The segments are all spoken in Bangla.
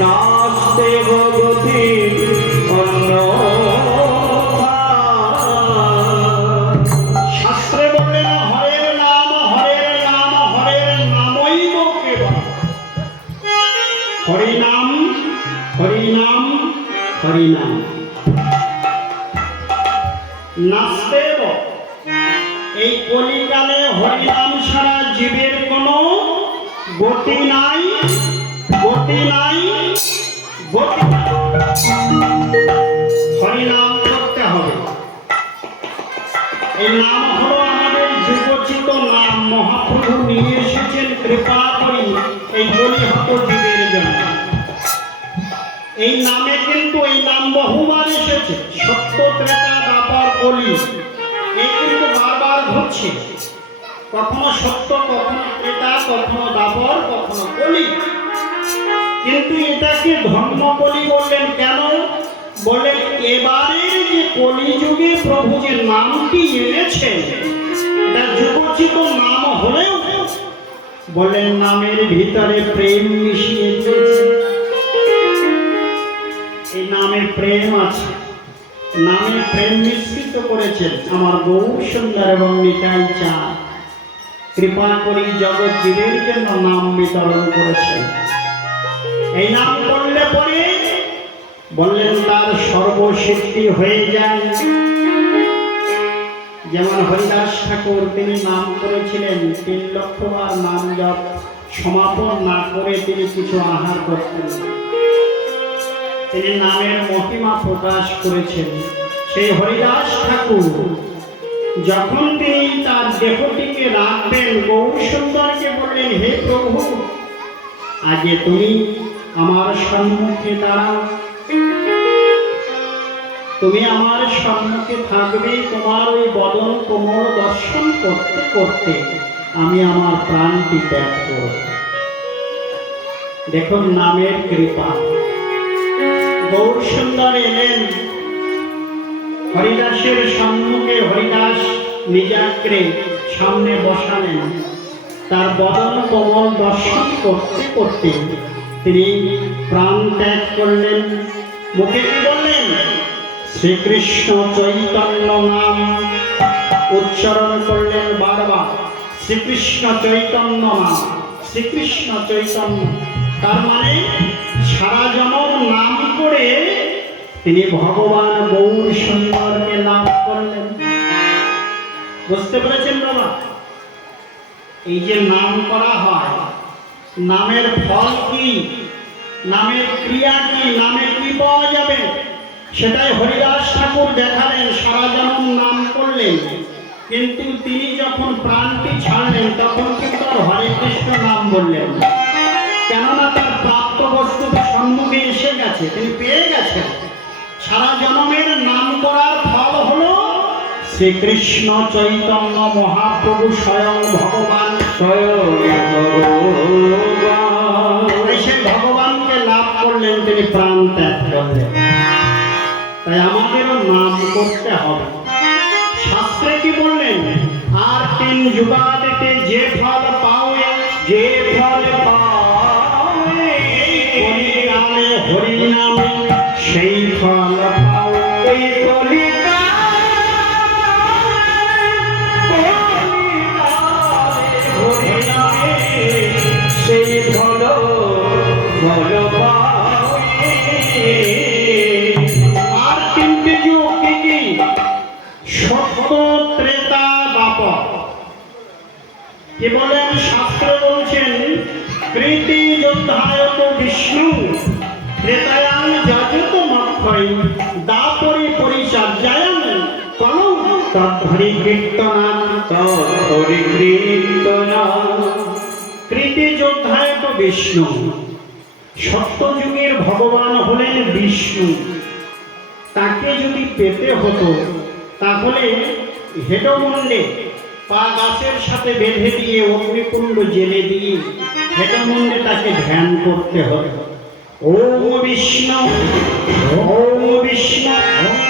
নাস্তে গতি অন্য। শাস্ত্রে বললেন হরের নাম হরের নাম হরের নামই কেবল। হরিনাম হরিনাম হরিনাম। নাস্তেব, এই কলিকালে হরিনাম ছাড়া জীবের কোনো গতি নাই, গতি নাই, গতি। হরিনাম করতে হবে। এই নাম হলো আমাদের যুগোচিত নাম। মহাপ্রভু নিয়ে এসেছেন কৃপা করি এই বলিহত জীবের জন্য। এই নামে কিন্তু এই নাম বহুবার এসেছে, সত্য ত্রেতা দ্বাপর কলি, এই কিন্তু বারবার ঘটছে। কখনো সত্য, কখনো ত্রেতা, কখনো দ্বাপর, কখনো কলি। কিন্তু এটাকে ধর্মকলি বললেন কেন? বললেন এবারের যে কলিযুগে প্রভু যে নামটি এনেছেন এটা যুগোচিত নাম হলেও বললেন নামের ভিতরে প্রেম মিশিয়ে দিয়েছেন। এই নামে প্রেম আছে, নামে প্রেম মিশ্রিত করেছেন আমার গৌর সুন্দর এবং নিতাই চাঁদ। কৃপা করি জগৎ জীবের জন্য নাম বিতরণ করেছেন। এই নাম করলে পরে বললেন তার সর্বসিদ্ধি হয়ে যায়। যেমন হরিদাস ঠাকুর তিনি নাম করেছিলেন ৩ লক্ষবার নাম জপ সমাপন না করে তিনি কিছু আহার করতেন। তিনি নামের মহিমা প্রকাশ করেছেন। সেই হরিদাস ঠাকুর যখন তিনি তার দেহটিকে রাখবেন গৌর সুন্দরকে বললেন হে প্রভু আগে তুমি আমার সম্মুখে দাঁড়াও, তুমি আমার সম্মুখে থাকবে, তোমার ওই বদন কোমল দর্শন করতে করতে আমি আমার প্রাণটি ত্যাগ করব। দেখুন নামের কৃপা। গৌর সুন্দর এলেন হরিদাসের সম্মুখে, হরিদাস নিজাগ্রে সামনে বসালেন, তার বদন কোমল দর্শন করতে করতে তিনি প্রাণ ত্যাগ করলেন। মুখে কি বললেন? শ্রীকৃষ্ণ চৈতন্য নাম উচ্চারণ করলেন বারবার। শ্রীকৃষ্ণ চৈতন্য নাম, শ্রীকৃষ্ণ চৈতন্য। তার মানে সারা জনম নাম করে তিনি ভগবান গৌর সুন্দরকে লাভ করলেন। বুঝতে পেরেছেন বাবা? এই যে নাম করা হয়, নামের ফল কি, নামের ক্রিয়া কি, নামে কি পাওয়া যাবে সেটাই হরিদাস ঠাকুর দেখালেন। সারা জনম নাম করলেন, কিন্তু তিনি যখন প্রাণটি ছাড়লেন তখন কিন্তু আর হরে কৃষ্ণ নাম বললেন, কেননা তার প্রাপ্ত বস্তু সম্মুখে এসে গেছে, তিনি পেয়ে গেছেন। সারা জনমের নাম করার ফল হলো শ্রীকৃষ্ণ চৈতন্য মহাপ্রভু স্বয়ং ভগবান, স্বয়ং সেই ভগবানকে লাভ করলেন, তিনি প্রাণ ত্যাগ করলেন। তাই আমাদেরও নাম করতে হবে। শাস্ত্রে কি বললেন? আর ৩ যুগাদিতে যে ফল পাওয়ে, যে ফল পাওয়ে কলিকালে হরি নামে সেই ফল পাওয়ে। এই কলিকালে হরি নামে সেই ফল ফল পাওয়ে। আর ৩টি যুগ কি কি? সত্য ত্রেতা দ্বাপর। কি বলেন? শাস্ত্র বলছেন প্রীতি যোদ্ধায়ত বিষ্ণু ত্রেতায়াং যাজত মক্ষয় দ্বাপরে পরিচর্যায়ং কলৌ তদ্ধরি কীর্তনাং তদ্ধরি কীর্তনাং। প্রীতি যোদ্ধায়ত বিষ্ণু, সত্যযুগের ভগবান হলেন বিষ্ণু। তাকে যদি পেতে হতো তাহলে হেডমুন্ডে পা গাছের সাথে বেঁধে দিয়ে অগ্নিকুণ্ড জেলে দিয়ে হেডমুন্ডে তাকে ধ্যান করতে হবে। ওম বিষ্ণু ওম বিষ্ণু ওম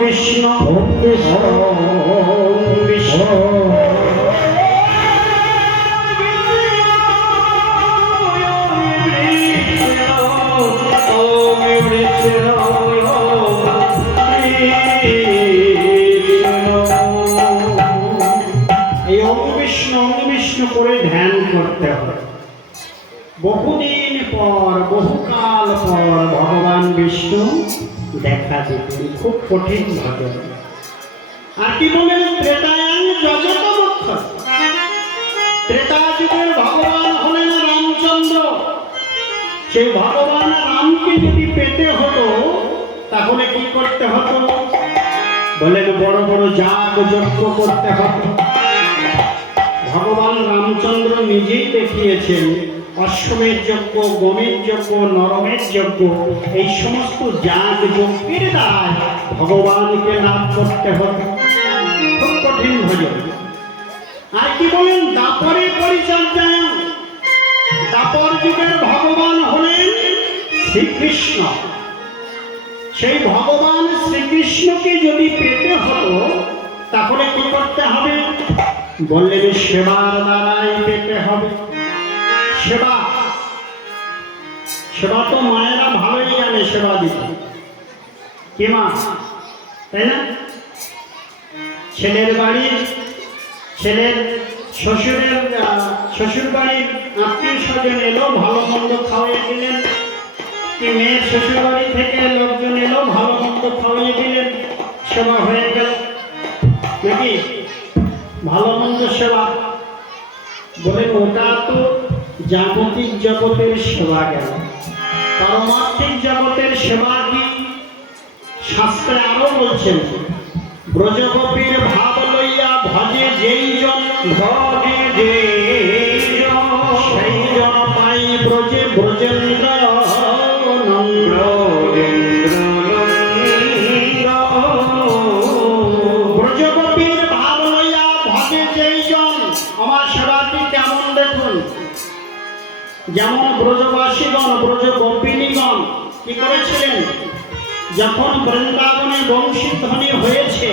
বিষ্ণু ওম বিষ্ণু। ওম বিষ্ণু করে ধ্যান করতে হবে। বহুদিন পর, বহুকাল পর ভগবান বিষ্ণু দেখা দিতেন। খুব কঠিন ভজন। আর কি বলেন? ত্রেতায়াং যজতমক্ষ। ত্রেতা যুগের ভগবান হলেন রামচন্দ্র। সেই ভগবান রামকে যদি পেতে হতো তাহলে কি করতে হতো? বলেন বড় বড় যাগ যজ্ঞ করতে হতো। ভগবান রামচন্দ্র নিজেই দেখিয়েছেন অশ্বমের যজ্ঞ, গমের যজ্ঞ, নরমের যজ্ঞ, এই সমস্ত যাগ যজ্ঞের দ্বারা ভগবানকে লাভ করতে হতো। খুব কঠিন ভজন। আর কি বলেন? দাপরে পরিচর্যায়। দাপর যুগের ভগবান হলেন শ্রীকৃষ্ণ। সেই ভগবান শ্রীকৃষ্ণকে যদি পেতে হতো তাহলে কি করতে হবে? বললেন সেবার দ্বারাই পেতে হবে। সেবা, সেবা তো মায়েরা ভালোই জানে সেবা দিতে। কি মা, তাই না? ছেলের বাড়ির, ছেলের শ্বশুর বাড়ির আত্মীয় স্বজন এলো, ভালো মন্দ খাওয়াইয়ে দিলেন। কি মেয়ের শ্বশুর বাড়ি থেকে লোকজন এলো, ভালো মন্দ খাওয়াইয়ে দিলেন, সেবা হয়ে গেল নাকি? ভালো মন্দ সেবা। বলে ওটা তো জাগতিক জগতের সেবা গেল। পারমার্থিক জগতের সেবা কি? শাস্ত্রে আরো বলছেন, ব্রজগোপীর ভাব লইয়া ভজে যেই জন, ভজে যেই জন, সেই জন পাই ব্রজে ব্রজেন্দ্র নন্দ। ব্রজগোপীর ভাব লইয়া ভজে যেই জন। আমার সেবাটি কেমন দেখুন। যেমন ব্রজবাসীগণ, ব্রজগোপিনীগণ কি করেছিলেন? যখন বৃন্দাবনে বংশীধ্বনি হয়েছে,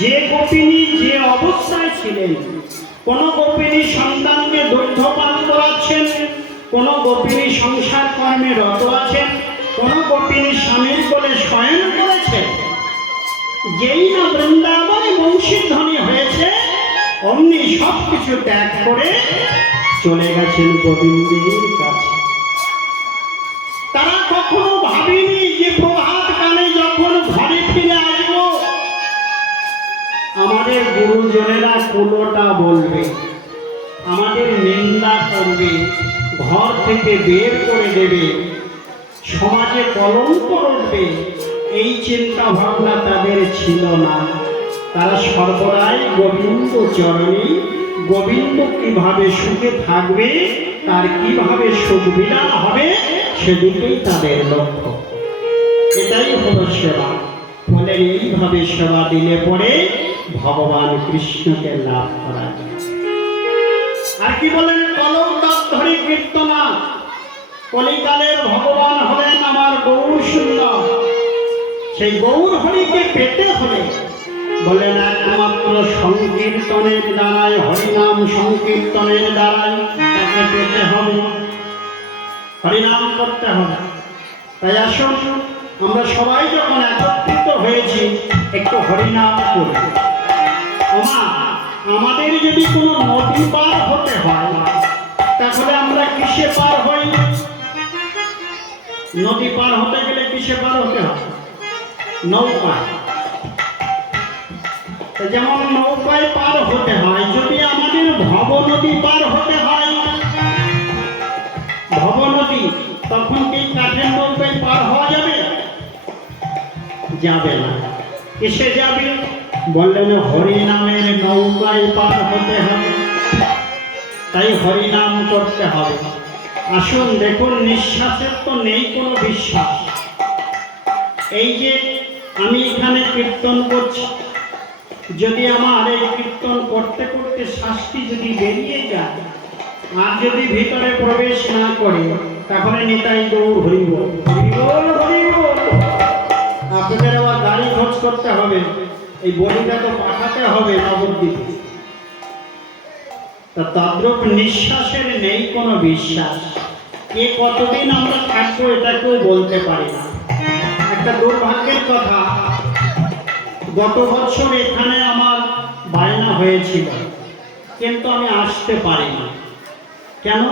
যে গোপিনী যে অবস্থায় ছিলেন, কোন গোপিনী সন্তানকে দুগ্ধপান করাচ্ছেন, কোন গোপিনী সংসার কর্মে রত আছেন, কোন গোপিনী স্বামীর কোলে শয়ন করেছেন। যেই না বৃন্দাবনে বংশীধ্বনি হয়েছে, অমনি সব কিছু ত্যাগ করে চলে গেছেন গোবিন্দের কাছে। তারা কখনো ভাবেনি যে প্রভাত কালে যখন ঘরে ফিরে আসব আমাদের গুরুজনেরা কুলোটা বলবে, আমাদের নিন্দা করবে, ঘর থেকে বের করে দেবে, সমাজে কলঙ্ক উঠবে। এই চিন্তা ভাবনা তাদের ছিল না। তারা সর্বদাই গোবিন্দ চরণে, গোবিন্দ কিভাবে সুখে থাকবে, তার কিভাবে সুখ বিধান হবে, সেদিকেই তাদের লক্ষ্য। এটাই হলো সেবা। ফলে এইভাবে সেবা দিলে পরে ভগবান কৃষ্ণকে লাভ করা যায়। আর কি বলেন? কলৌধরি কীর্তনা। কলিকালের ভগবান হলেন আমার গৌর সুন্দর। সেই গৌর হরিকে পেতে হলে বলেন একমাত্র সংকীর্তনের দ্বারাই, হরিনাম সংকীর্তনের দ্বারাই তাকে পেতে হবে, হরিনাম করতে হবে। তাই আসুন আমরা সবাই যখন একত্রিত হয়েছি একটু হরিনাম করি। আমাদের যদি কোনো নদী পার হতে হয় তাহলে আমরা কিসে পার হই? নদী পার হতে গেলে কিসে পার হতে হয়? নৌকায়। যেমন নৌকায় পার হতে হয়, যদি আমাদের ভব নদী পার হতে হয়, ভব নদী, তখন কি কাঠের নৌকায় পার হওয়া যাবে? যাবে না। কিসে যাবে? বললেন হরিনামের নৌকায় পার হতে হবে। তাই হরিনাম করতে হবে। আসুন দেখুন, নিঃশ্বাসের তো নেই কোনো বিশ্বাস। এই যে আমি এখানে কীর্তন করছি, যদি আমার এই কীর্তন করতে করতে শ্বাসটি যদি বেরিয়ে যায় আর যদি ভিতরে প্রবেশ না করে, তাহলে নিতাই গৌর হরি বল, হরি বল, হরি বল। আপনাদের আবার গাড়ি খরচ করতে হবে, এই বডিটা তো পাঠাতে হবে নবদ্বীপে। তা তদ্রূপ নিঃশ্বাসের নেই কোনো বিশ্বাস। এ কতদিন আমরা থাকবো এটা কেউ বলতে পারি না। একটা দুর্ভাগ্যের কথা, গত বছর এখানে আমার বায়না হয়েছিল, কিন্তু আমি আসতে পারিনি। কেন?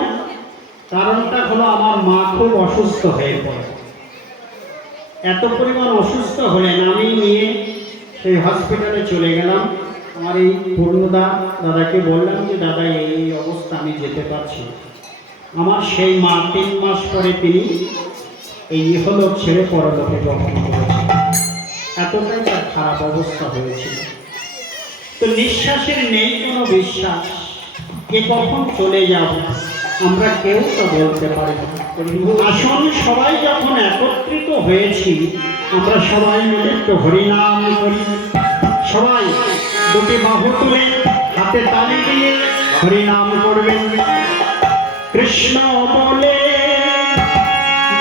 কারণটা হলো আমার মা খুব অসুস্থ হয়ে পড়ে। এত পরিমাণ অসুস্থ হলেন, আমি নিয়ে সেই হসপিটালে চলে গেলাম। আমার এই দাদাকে বললাম যে দাদা এই অবস্থা, আমি যেতে পারছি না। আমার সেই মা 3 মাস পরে তিনি এই ইহলোক ছেড়ে পরলোকে গমন করেছেন। এতটাই তার খারাপ অবস্থা হয়েছিল। তো নিঃশ্বাসের নেই কোনো বিশ্বাস, কে কখন চলে যাব আমরা কেউ তো বলতে পারি না। আসুন সবাই যখন একত্রিত হয়েছি, আমরা সবাই মিলে একটু হরিনাম করি। সবাই দুটি বাহু তুলে হাতে তালি দিয়ে হরিনাম করবেন। কৃষ্ণ বলে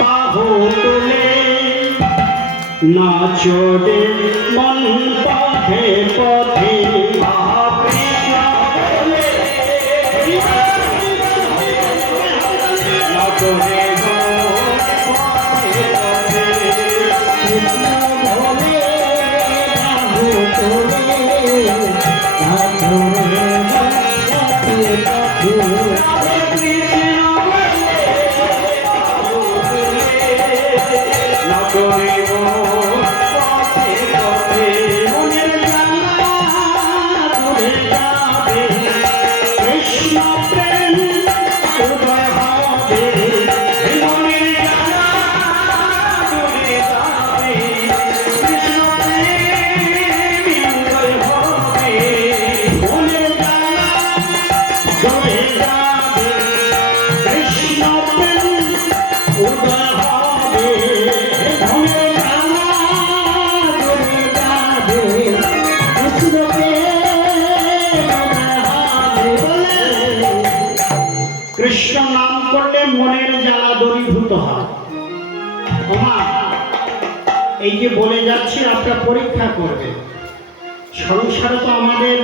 বাহু তুলে নাচো রে মন পথে পথে। নাচো রে কৃষ্ণ নাম করলে মনের জ্বালা দূরীভূত হয়। এই যে বলে যাচ্ছি, আপনারা পরীক্ষা করবেন। সংসারে তো আমাদের